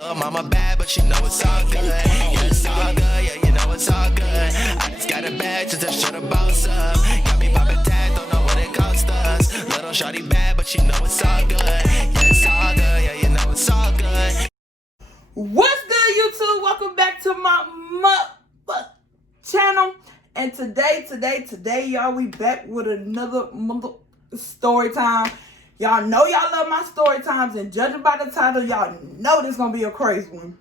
Mama bad, but you know it's all good. Yeah, it's all good. Yeah, you know it's all good. I just got a bag just to show the boss up. Got me poppin' tag, don't know what it cost us. Little shawty bad, but you know it's all good. Yeah, it's all good. Yeah, you know it's all good. What's good, YouTube? Welcome back to my channel. And today, y'all, we back with another story time. Y'all know y'all love my story times, and judging by the title, y'all know this gonna be a crazy one.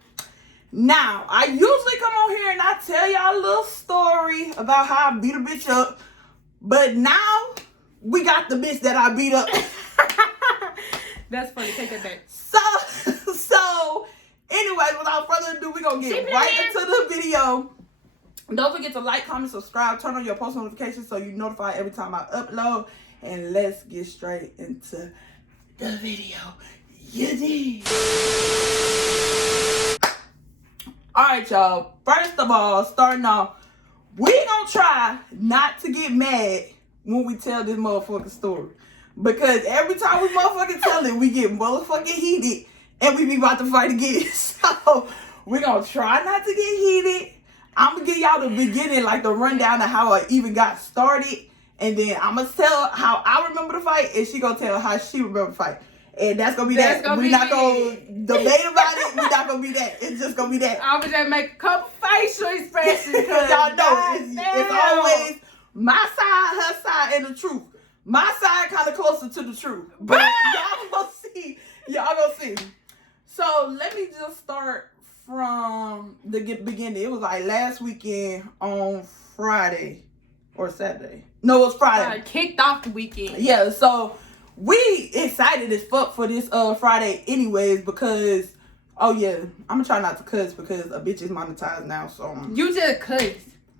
Now, I usually come on here and I tell y'all a little story about how I beat a bitch up, but now we got the bitch that I beat up. That's funny. Take that back. So, anyways, without further ado, we're gonna get right into the video. Don't forget to like, comment, subscribe, turn on your post notifications so you're notified every time I upload. And let's get straight into the video. You dig? Alright, y'all. First of all, starting off, we gonna try not to get mad when we tell this motherfucking story. Because every time we motherfucking tell it, we get motherfucking heated and we be about to fight again. So, we gonna try not to get heated. I'm gonna give y'all the beginning, like the rundown of how I even got started. And then I'm going to tell how I remember the fight, and she going to tell how she remember the fight. And that's going to be that. We're not going to debate about it. We're not going to be that. It's just going to be that. I was just make a couple facial expressions. Because y'all know, it's always my side, her side, and the truth. My side kind of closer to the truth. But y'all going to see. Y'all going to see. So, let me just start from the beginning. It was like last weekend on Friday or Saturday. No, it was Friday. Kicked off the weekend. Yeah, so we excited as fuck for this Friday anyways because, oh yeah, I'm gonna try not to cuss because a bitch is monetized now, so. You just cuss.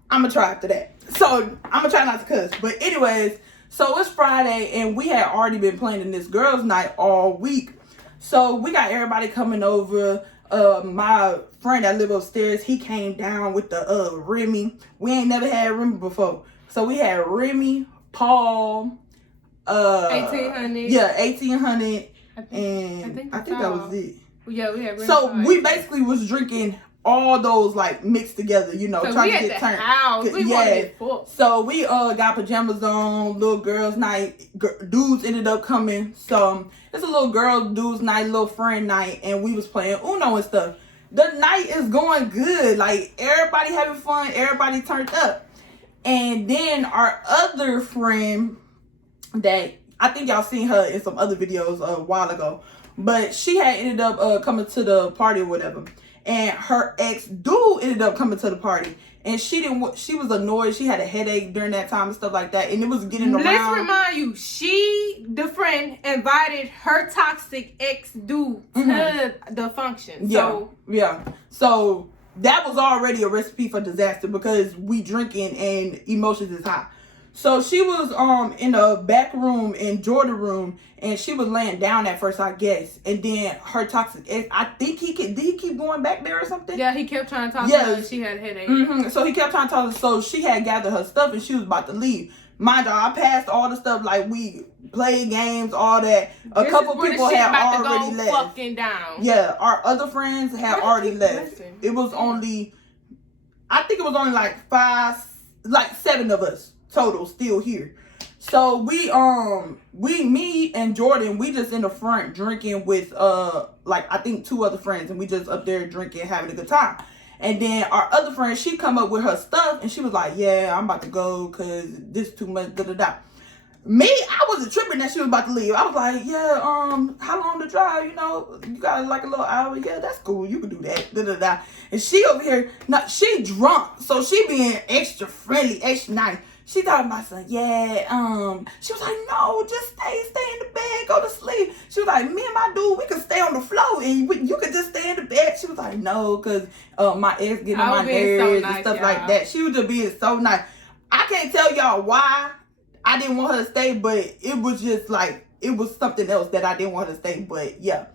I'm gonna try after that. So, I'm gonna try not to cuss. But anyways, so it's Friday and we had already been planning this girls' night all week. So, we got everybody coming over. My friend that live upstairs, he came down with the Remy. We ain't never had Remy before. So we had Remy, Paul, 1800. Yeah, 1800, and I think that was it. Yeah, we had Remy. So we basically was drinking all those like mixed together, you know, trying to get turned. So we got pajamas on, little girls' night. Dudes ended up coming. So it's a little dudes' night, little friend night, and we was playing Uno and stuff. The night is going good. Like everybody having fun, everybody turned up. And then our other friend that I think y'all seen her in some other videos a while ago, but she had ended up coming to the party or whatever. And her ex-dude ended up coming to the party. And she was annoyed. She had a headache during that time and stuff like that. And it was getting around. Let's remind you, the friend, invited her toxic ex-dude to the function. Yeah. So that was already a recipe for disaster because we drinking and emotions is high. So she was in the back room in Jordan room and she was laying down at first, I guess. And then her toxic ex, I think did he keep going back there or something? Yeah, he kept trying to talk to her and she had a headache. So he kept trying to talk to her. So she had gathered her stuff and she was about to leave. Mind you, I passed all the stuff like we played games, all that. A couple people had already left. Fucking down. Yeah, our other friends had already left. It was only, I think it was only like 7 of us total still here. So me and Jordan, we just in the front drinking with like I think 2 other friends, and we just up there drinking, having a good time. And then our other friend, she come up with her stuff and she was like, yeah, I'm about to go because this too much, Me, I wasn't tripping that she was about to leave. I was like, yeah, how long to drive? You know, you got like a little hour. Yeah, that's cool. You can do that. And she over here, she drunk. So she being extra friendly, extra nice. She talking about something, she was like, no, just stay in the bed, go to sleep. She was like, me and my dude, we could stay on the floor and you could just stay in the bed. She was like, no, because my ex getting on my nerves and stuff like that. She was just being so nice. I can't tell y'all why I didn't want her to stay, but it was just like, it was something else that I didn't want her to stay, but yeah.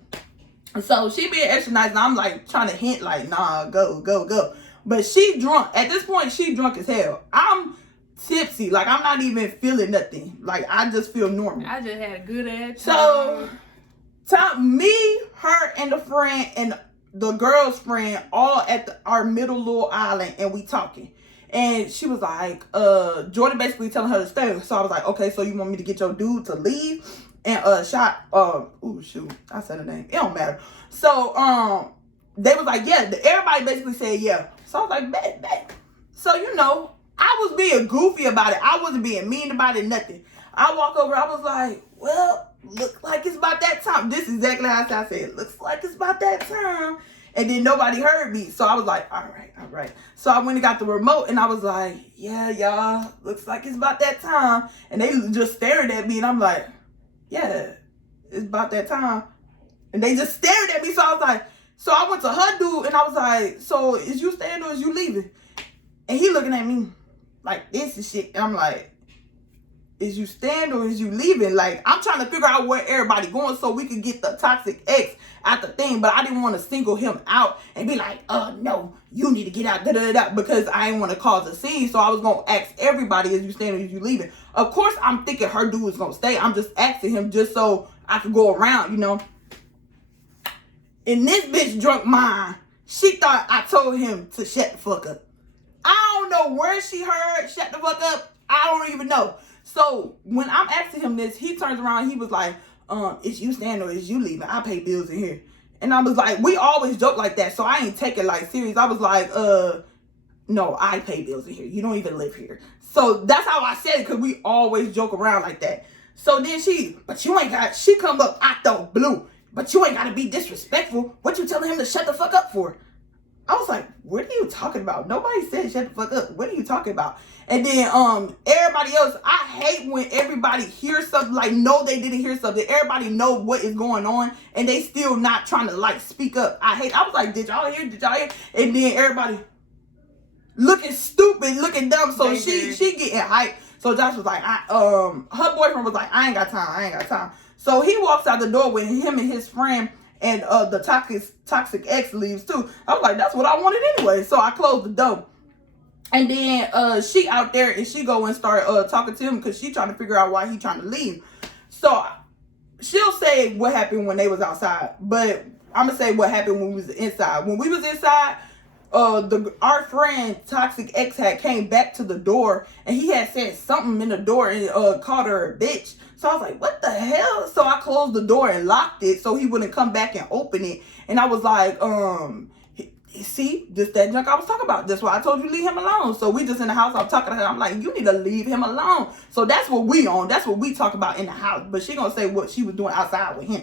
So she being extra nice and I'm like trying to hint like, nah, go. But she drunk. At this point, she drunk as hell. I'm tipsy. Like, I'm not even feeling nothing. Like, I just feel normal. I just had a good ass time. So, me, her, and the friend, and the girl's friend all at our middle little island, and we talking. And she was like, Jordan basically telling her to stay. So I was like, okay, so you want me to get your dude to leave? And ooh, shoot, I said her name. It don't matter. So they was like, yeah. Everybody basically said yeah. So I was like, bet. So I was being goofy about it. I wasn't being mean about it, nothing. I walk over, I was like, well, look like it's about that time. This is exactly how I said, looks like it's about that time. And then nobody heard me. So I was like, all right. So I went and got the remote and I was like, yeah, y'all, looks like it's about that time. And they just stared at me and I'm like, yeah, it's about that time. And they just stared at me. So I was like, so I went to her dude and I was like, so is you staying or is you leaving? And he looking at me like this and shit. And I'm like, is you staying or is you leaving? Like, I'm trying to figure out where everybody going so we could get the toxic ex out the thing. But I didn't want to single him out and be like, no, you need to get out, because I didn't want to cause a scene. So I was going to ask everybody, is you staying or is you leaving? Of course, I'm thinking her dude is going to stay. I'm just asking him just so I could go around, And this bitch drunk mind, she thought I told him to shut the fuck up. I don't know where she heard shut the fuck up. I don't even know. So when I'm asking him this, he turns around. He was like, is you staying or is you leaving? I pay bills in here. And I was like, we always joke like that. So I ain't take it like serious. I was like, no, I pay bills in here. You don't even live here. So that's how I said it, because we always joke around like that. So then she come up out the blue. But you ain't got to be disrespectful. What you telling him to shut the fuck up for? I was like, what are you talking about? Nobody said shut the fuck up. What are you talking about? And then everybody else, I hate when everybody hears something, like, no, they didn't hear something. Everybody know what is going on and they still not trying to like speak up. I was like, did y'all hear? And then everybody looking stupid, looking dumb. So she getting hyped. So Josh was like, her boyfriend was like, I ain't got time. So he walks out the door with him and his friend, and the toxic ex leaves too. I was like, that's what I wanted anyway. So I closed the door. And then she out there and she go and start talking to him because she trying to figure out why he trying to leave. So she'll say what happened when they was outside, but I'm gonna say what happened when we was inside. When we was inside, our friend toxic ex had came back to the door and he had said something in the door and called her a bitch. So I was like, what the hell? So I closed the door and locked it so he wouldn't come back and open it. And I was like, see, this that junk I was talking about. That's why I told you leave him alone. So we just in the house. I'm talking to her. I'm like, you need to leave him alone. So that's what we on. That's what we talk about in the house. But she gonna say what she was doing outside with him.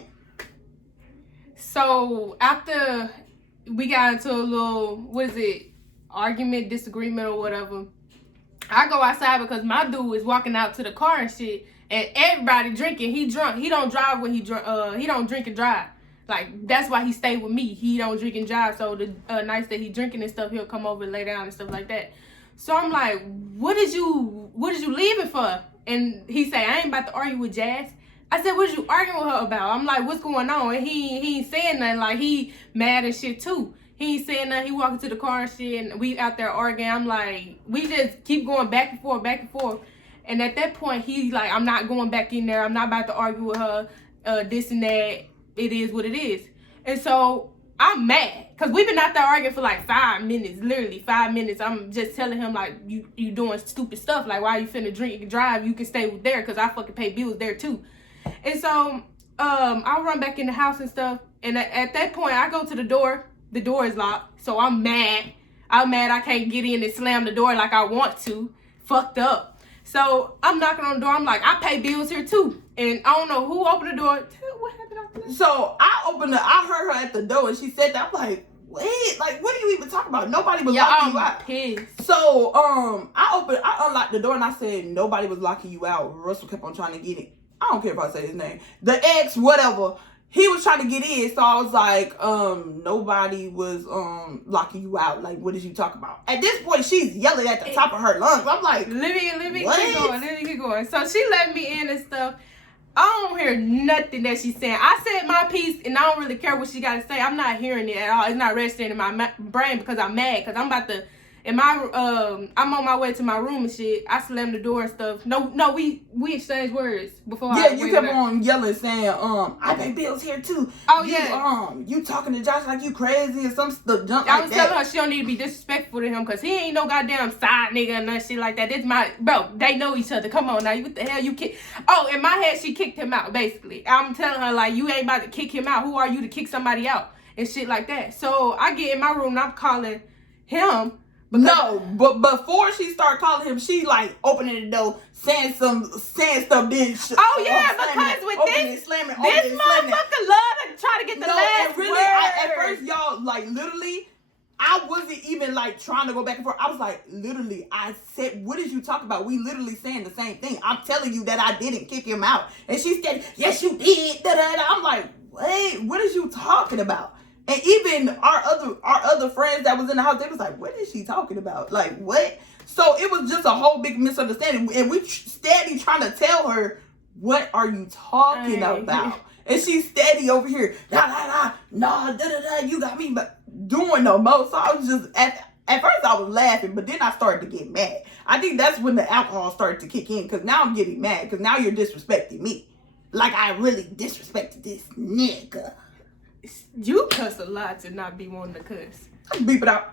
So after we got into a little, argument, disagreement or whatever, I go outside because my dude is walking out to the car and shit, and everybody drinking. He drunk. He don't drive when he drunk. He don't drink and drive. Like, that's why he stayed with me. He don't drink and drive. So the nights that he drinking and stuff, he'll come over and lay down and stuff like that. So I'm like, what did you leaving for? And he say, I ain't about to argue with Jazz. I said, what did you arguing with her about? I'm like, what's going on? And he ain't saying nothing. Like, he mad and shit too. He ain't saying nothing. He walking to the car and shit, and we out there arguing. I'm like, we just keep going back and forth. And at that point, he's like, I'm not going back in there. I'm not about to argue with her, this and that. It is what it is. And so I'm mad because we've been out there arguing for like 5 minutes, literally 5 minutes. I'm just telling him, like, you doing stupid stuff. Like, why you finna drink and drive? You can stay there because I fucking pay bills there too. And so I'll run back in the house and stuff. And at that point, I go to the door. The door is locked. So I'm mad. I can't get in and slam the door like I want to. Fucked up. So I'm knocking on the door. I'm like, I pay bills here too. And I don't know who opened the door. What happened after that? So I heard her at the door and she said that. I'm like, wait, like, what are you even talking about? Nobody was locking you out. Pissed. So I unlocked the door and I said nobody was locking you out. Russell kept on trying to get it. I don't care if I say his name. The ex, whatever. He was trying to get in, so I was like, nobody was locking you out. Like, what did you talk about? At this point, she's yelling at the top of her lungs. I'm like, let me keep going. So she let me in and stuff. I don't hear nothing that she's saying. I said my piece, and I don't really care what she got to say. I'm not hearing it at all. It's not registering in my brain because I'm mad. Because I'm about to, And I'm on my way to my room and shit. I slammed the door and stuff. No, we exchanged words before. Yeah, you kept on yelling, saying, I pay bills here too. Oh yeah. You talking to Josh like you crazy or some stuff junk I like was that. telling her she don't need to be disrespectful to him because he ain't no goddamn side nigga or none shit like that. This my bro. They know each other. Come on now. What the hell you kick? Oh, in my head she kicked him out. Basically, I'm telling her like you ain't about to kick him out. Who are you to kick somebody out and shit like that? So I get in my room and I'm calling him. No, but before she started calling him, she like opening the door, saying stuff. Then oh yeah, because with this motherfucker love to try to get the last really, word. At first, y'all like literally, I wasn't even like trying to go back and forth. I was like, literally, I said, "What did you talk about?" We literally saying the same thing. I'm telling you that I didn't kick him out, and she said, "Yes, you did." Da-da-da. I'm like, wait, what is you talking about? And even our other friends that was in the house, they was like, what is she talking about? Like, what? So it was just a whole big misunderstanding. And we steady trying to tell her, what are you talking about? And she's steady over here, you got me, but doing no more. So I was just, at first I was laughing, but then I started to get mad. I think that's when the alcohol started to kick in, because now I'm getting mad, because now you're disrespecting me. Like I really disrespected this nigga. You cuss a lot to not be wanting to cuss. Beep it out.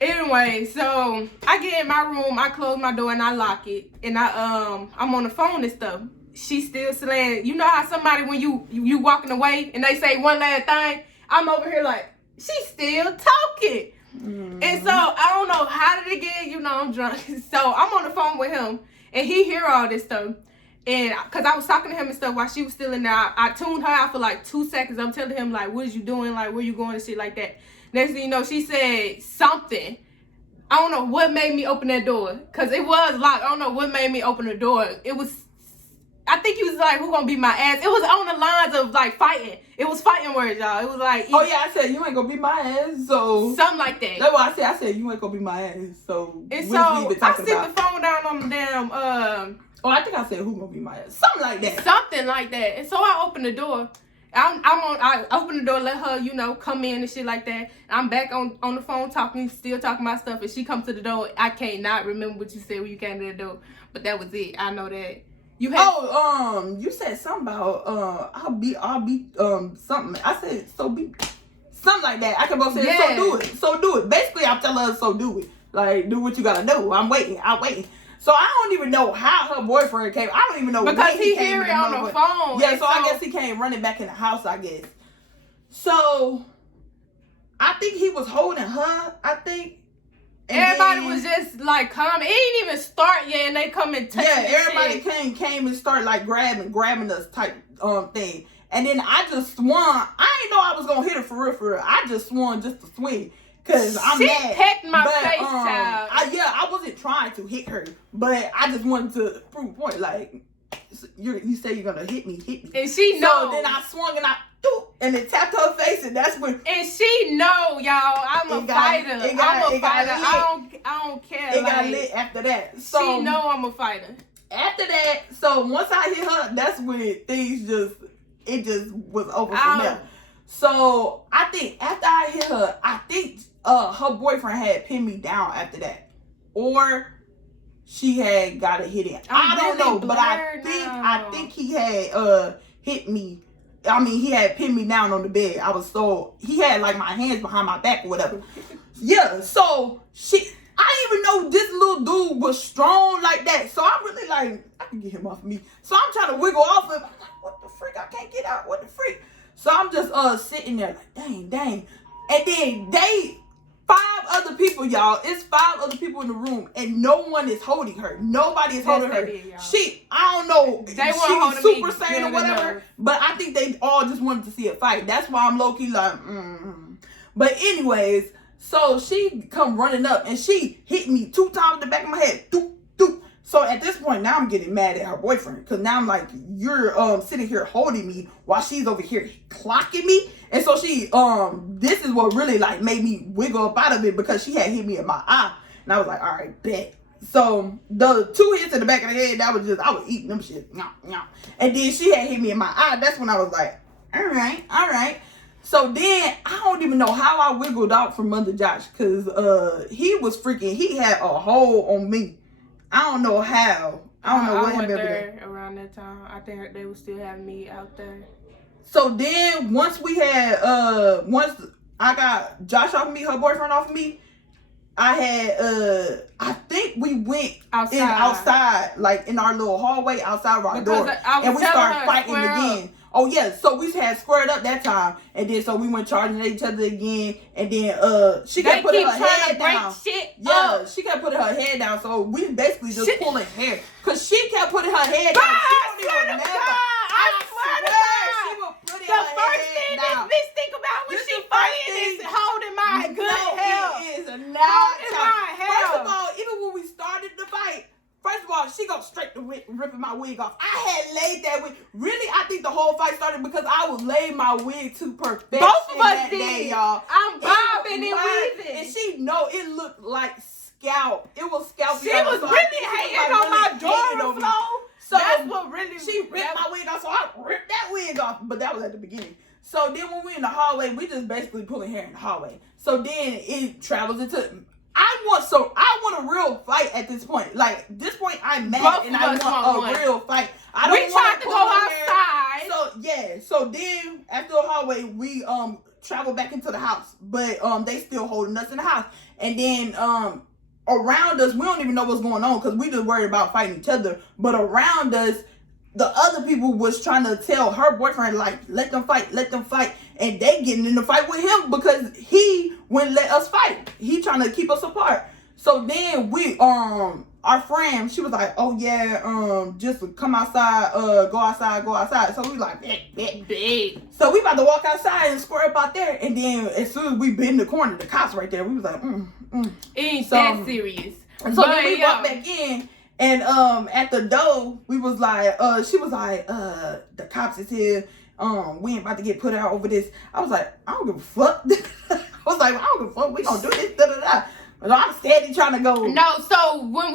Anyway, so I get in my room, I close my door and I lock it, and I'm on the phone and stuff. She still saying, you know how somebody when you walking away and they say one last thing, I'm over here like she's still talking, and so I don't know how did it get, I'm drunk, so I'm on the phone with him and he hear all this stuff. And because I was talking to him and stuff while she was still in there, I tuned her out for like 2 seconds. I'm telling him, like, what is you doing? Like, where you going and shit like that. Next thing you know, she said something. I don't know what made me open that door. Because it was locked. I don't know what made me open the door. It was, I think he was like, who gonna beat my ass? It was on the lines of like fighting. It was fighting words, y'all. It was like. Oh, yeah, I said, you ain't gonna beat my ass, so. Something like that. That's what I said. I said, you ain't gonna beat my ass, so. And so, I sit the phone down on the damn, oh, I think I said, who gonna be my ass? Something like that. Something like that. And so I open the door. I open the door, let her, come in and shit like that. I'm back on the phone still talking about stuff. And she comes to the door. I can't not remember what you said when you came to the door. But that was it. I know that. You said something about, I'll be, something. I said, so be, something like that. I kept on saying, yeah. So do it. Basically, I'm telling her, so do it. Like, do what you gotta do. I'm waiting. So I don't even know how her boyfriend came. I don't even know because he hear it on the phone. Yeah, so I guess he came running back in the house, I guess. So I think he was holding her, I think. Everybody was just like coming. It didn't even start yet and they come and touch. Yeah, everybody came and started like grabbing us type thing. And then I just swung. I didn't know I was gonna hit her for real. I just swung just to swing. Cause I'm mad. She pecked my face, child. I wasn't trying to hit her, but I just wanted to prove a point. Like, you say you're gonna hit me. And she know. So then I swung and it tapped her face, and that's when. And she know, y'all. I'm a fighter. I don't care. It got lit after that. So she know I'm a fighter. After that, so once I hit her, that's when things just was over from there. So I think after I hit her, her boyfriend had pinned me down after that, or she had got a hit in. I don't know, but I think he had hit me. I mean, he had pinned me down on the bed. He had like my hands behind my back or whatever. Yeah, so I didn't even know this little dude was strong like that. So I'm really like, I can get him off of me. So I'm trying to wiggle off him. I'm like, what the freak? I can't get out. What the freak? So I'm just sitting there like, dang. And then 5 other people, y'all. It's 5 other people in the room, and no one is holding her. Nobody is holding her. I don't know. She was Super Saiyan or whatever, but I think they all just wanted to see a fight. That's why I'm low key like, But anyways, so she come running up and she hit me 2 times in the back of my head. Doop, doop. So at this point, now I'm getting mad at her boyfriend, because now I'm like, you're sitting here holding me while she's over here clocking me. And so she, this is what really like made me wiggle up out of it, because she had hit me in my eye. And I was like, all right, bet. So the 2 hits in the back of the head, I was eating them shit. And then she had hit me in my eye. That's when I was like, all right. So then I don't even know how I wiggled out from under Josh, because he was freaking. He had a hold on me. I don't know how. I don't know what went happened there around that time. I think they were still having me out there. So then once we had once I got Josh off of me, her boyfriend off of me, I had I think we went outside, like in our little hallway outside of our door, and we started fighting again. Oh yeah, so we had squared up that time, and then so we went charging at each other again, and then she kept putting her head down. Yeah, she kept putting her head down, so we basically just pulling hair, cause she kept putting her head down. She don't even remember. I swear to God, she was putting her head down. The first thing this bitch think about when she fighting is holding my good hair. It is not. First of all, even when we started the fight. First of all, she goes straight to ripping my wig off. I had laid that wig. Really, I think the whole fight started because I was laid my wig to perfection. Both of us did, day, y'all. I'm bobbing and weaving. And she know it looked like scalp. It was scalp. She was really hating on my dorm floor. So that's what really. She ripped my wig off, so I ripped that wig off. But that was at the beginning. So then when we in the hallway, we just basically pulling hair in the hallway. So then it travels into. I want a real fight at this point. Like, this point, I'm mad. Both and I want a real fight. I don't want to go outside. So, yeah. So, then, after the hallway, we travel back into the house. But they still holding us in the house. And then around us, we don't even know what's going on because we just worried about fighting each other. But around us, the other people was trying to tell her boyfriend, like, let them fight. And they getting in the fight with him because he wouldn't let us fight. He trying to keep us apart. So then we, our friend, she was like, oh yeah, just come outside, go outside. So we like, bet. So we about to walk outside and square up out there. And then as soon as we been in the corner, the cops right there, we was like, It ain't that serious. So then we walked back in. And at the door, we was like, she was like, the cops is here. We ain't about to get put out over this. I was like, I don't give a fuck. I was like, I don't give a fuck. We gonna do this, da. So I'm steady trying to go. No, so when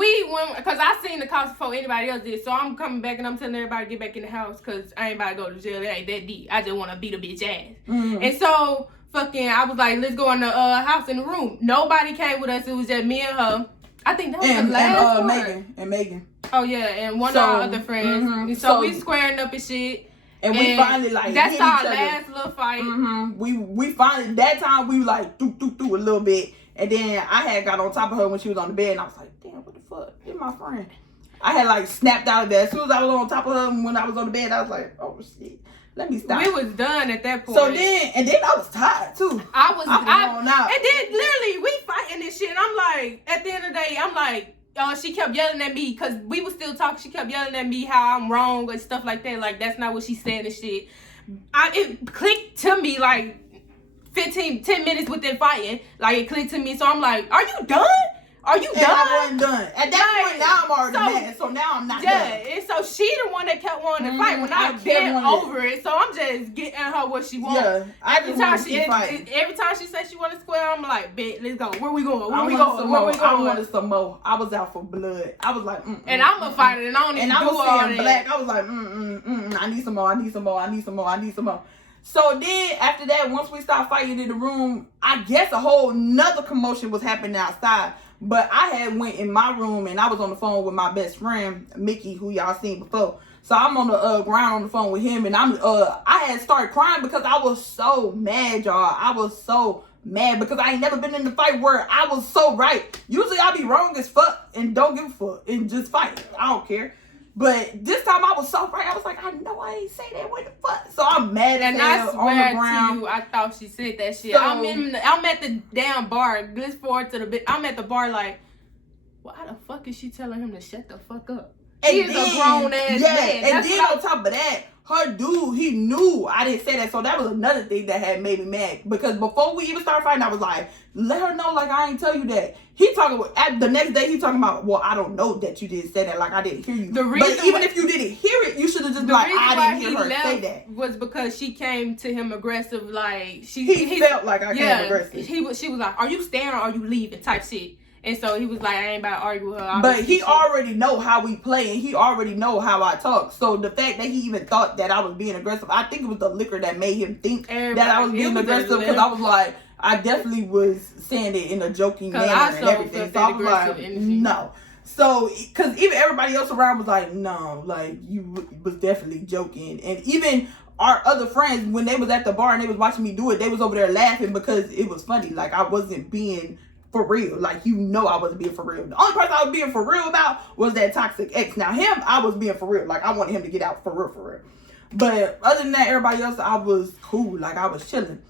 because I seen the cops before anybody else did, so I'm coming back and I'm telling everybody to get back in the house because I ain't about to go to jail. It ain't that deep. I just want to beat a bitch ass. Mm-hmm. And so I was like, let's go in the house in the room. Nobody came with us. It was just me and her. I think that was the last one. Megan. Oh yeah, and one of our other friends. Mm-hmm. So we squaring up and shit. And we finally like that's our last little fight. Mm-hmm. We finally that time we like do a little bit, and then I had got on top of her when she was on the bed, and I was like, damn, what the fuck? It's my friend. I had like snapped out of that as soon as I was on top of her. When I was on the bed, I was like, oh shit. Let me stop. We was done at that point. So then I was tired too. I was out. And then literally we fighting this shit. And I'm like, at the end of the day, I'm like, she kept yelling at me because we was still talking. She kept yelling at me how I'm wrong and stuff like that. Like that's not what she said and shit. It clicked to me like 10 minutes within fighting. Like it clicked to me. So I'm like, are you done? Are you done? I wasn't done. At that point, now I'm already mad. So now I'm not done. Yeah, and so she the one that kept wanting to fight when I've been over it. So I'm just getting her what she wants. Yeah, every time she says she want to square, I'm like, bet, let's go. Where we going? Where we going? I wanted some more. I was out for blood. I was like, And I'm a fighter, and I don't even do all that. And I was black. I was like, I need some more. So then, after that, once we stopped fighting in the room, I guess a whole nother commotion was happening outside. But I had went in my room and I was on the phone with my best friend, Mickey, who y'all seen before. So I'm on the ground on the phone with him, and I had started crying because I was so mad, y'all. I was so mad because I ain't never been in the fight where I was so right. Usually I be wrong as fuck and don't give a fuck and just fight. I don't care. But this time I was so right. I was like, I know I ain't say that. What the fuck? So I'm mad as hell on the ground. To you, I thought she said that shit. So, I'm at the damn bar. Let's forward to the bit. I'm at the bar like, well, how the fuck is she telling him to shut the fuck up? He is a grown ass man. And then on top of that, her dude, he knew I didn't say that. So that was another thing that had made me mad. Because before we even started fighting, I was like, let her know like I ain't tell you that. He talking about, the next day he talking about, well, I don't know that you didn't say that. Like I didn't hear you. But even if you didn't hear it, you should have just been like, I didn't hear her say that. Was because she came to him aggressive. Like he felt like I came aggressive. She was like, are you staying or are you leaving type shit. And so he was like, I ain't about to argue with her. But he already know how we play, and he already know how I talk. So the fact that he even thought that I was being aggressive, I think it was the liquor that made him think that I was being aggressive. Because I was like, I definitely was saying it in a joking manner and everything. So I was like, no. So, because even everybody else around was like, no, like, you was definitely joking. And even our other friends, when they was at the bar and they was watching me do it, they was over there laughing because it was funny. Like, I wasn't being for real. Like, I wasn't being for real. The only person I was being for real about was that toxic ex. Now, him, I was being for real. Like, I wanted him to get out for real. But other than that, everybody else, I was cool. Like, I was chilling.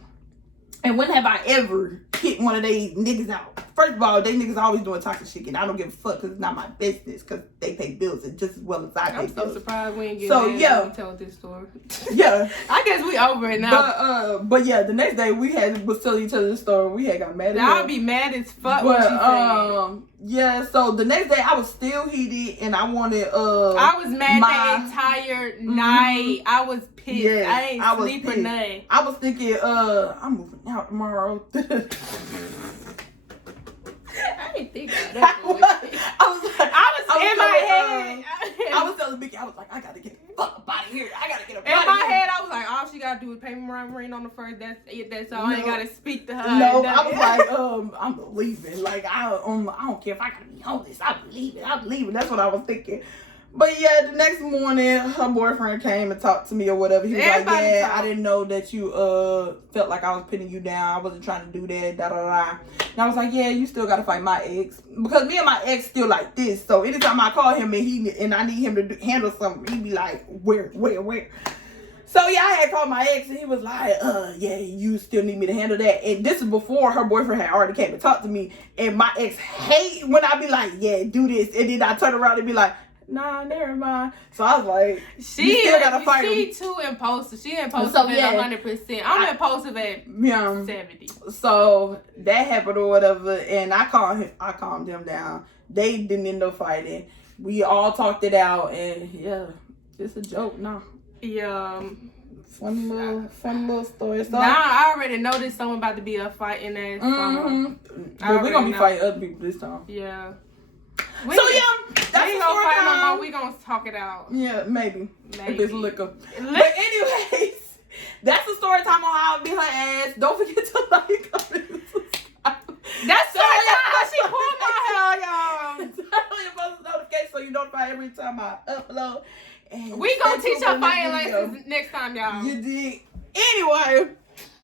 And when have I ever hit one of these niggas out? First of all, they niggas always doing toxic shit, and I don't give a fuck because it's not my business because they pay bills just as well as I pay bills. I'm so surprised we ain't getting tell this story. Yeah. I guess we over it now. But yeah, the next day we was telling each other the story. We had got mad at I'll be mad as fuck when she said. Yeah, so the next day I was still heated and I wanted I was mad the entire night. I was pissed. Yes, I ain't sleep or nothing. I was thinking, I'm moving out tomorrow. I didn't think about that. I was telling Mickey, I was like, I gotta get the fuck up out of here. I gotta get up out of here. In my head, I was like, all she gotta do is pay me my rent on the first. That's it. That's all. I ain't gotta speak to her. No, I was like, I'm leaving. Like, I don't care if I gotta be homeless. I'm leaving. That's what I was thinking. But yeah, the next morning, her boyfriend came and talked to me or whatever. He was like, yeah, I didn't know that you felt like I was putting you down. I wasn't trying to do that, da-da-da. And I was like, yeah, you still got to fight my ex. Because me and my ex still like this. So anytime I call him and I need him to handle something, he'd be like, where? So yeah, I had called my ex and he was like, yeah, you still need me to handle that. And this is before her boyfriend had already came to talk to me. And my ex hate when I be like, yeah, do this. And then I turn around and be like, nah, never mind. So I was like, you still gotta fight him. She too impulsive. She impulsive at 100%. I'm impulsive at 70. So that happened or whatever, and I calmed him down. They didn't end up fighting. We all talked it out, and yeah, it's a joke now. Yeah. Fun little story. So, now I already know there's someone about to be a fighting ass. But we're gonna be fighting other people this time. Yeah. That's we ain't gonna fight no more. We gonna talk it out. Yeah, maybe. If it's liquor. But anyways, that's the story time on how I beat her ass. Don't forget to like, comment, and subscribe. That's story time. She pulled my hair, y'all. Turn your post notification so you notify every time I upload. And we gonna teach her fighting lessons next time, y'all. You did. Anyway.